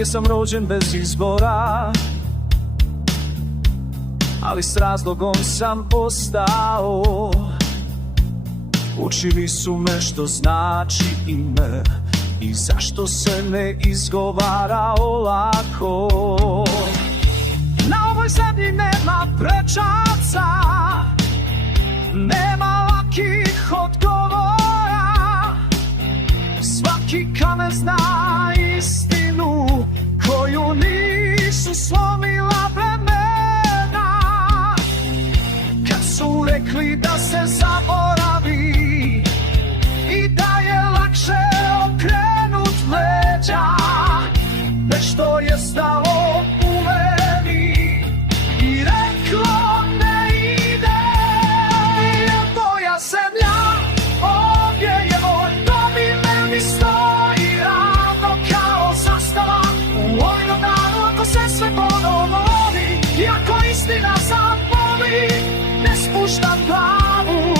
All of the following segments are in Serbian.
Ovdje sam rođen bez izbora, ali s razlogom sam ostao. Učili su me što znači ime i zašto se ne izgovara olako. Na ovoj zemlji nema prečaca, nema lakih odgovora. Svaki kamen zna istinu koju nisu slomila vremena. Kad su rekli da se zaboravi i da je lakše okrenut leđa, nešto je stalo u meni i reklo ne ide. Jer moja zemlja, ovdje je moj dom i meni stoji ravno kao zastava. U vojnom narodu se sve ponovi, iako istina zaboli, ne spuštam glavu,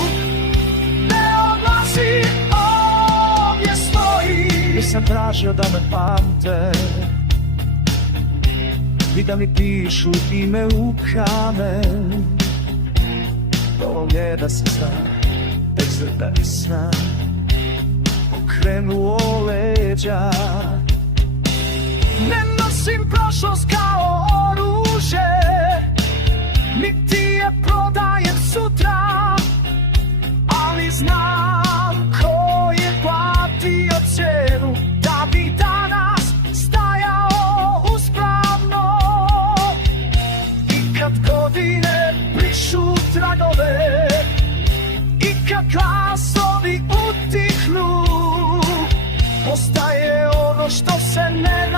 ne odlazim, ovdje stoji. Nisam tražio da me pamte i da mi pišu ime u kamen. To je da se zna, bez da i sna okrenuo leđa. Ne nosim prošlost kao oružje, niti je prodajem sutra, ali znam ko je platio cenu da bi danas stajao uspravno. I kad godine brišu tragove i kad glasovi utihnu, ostaje ono što se ne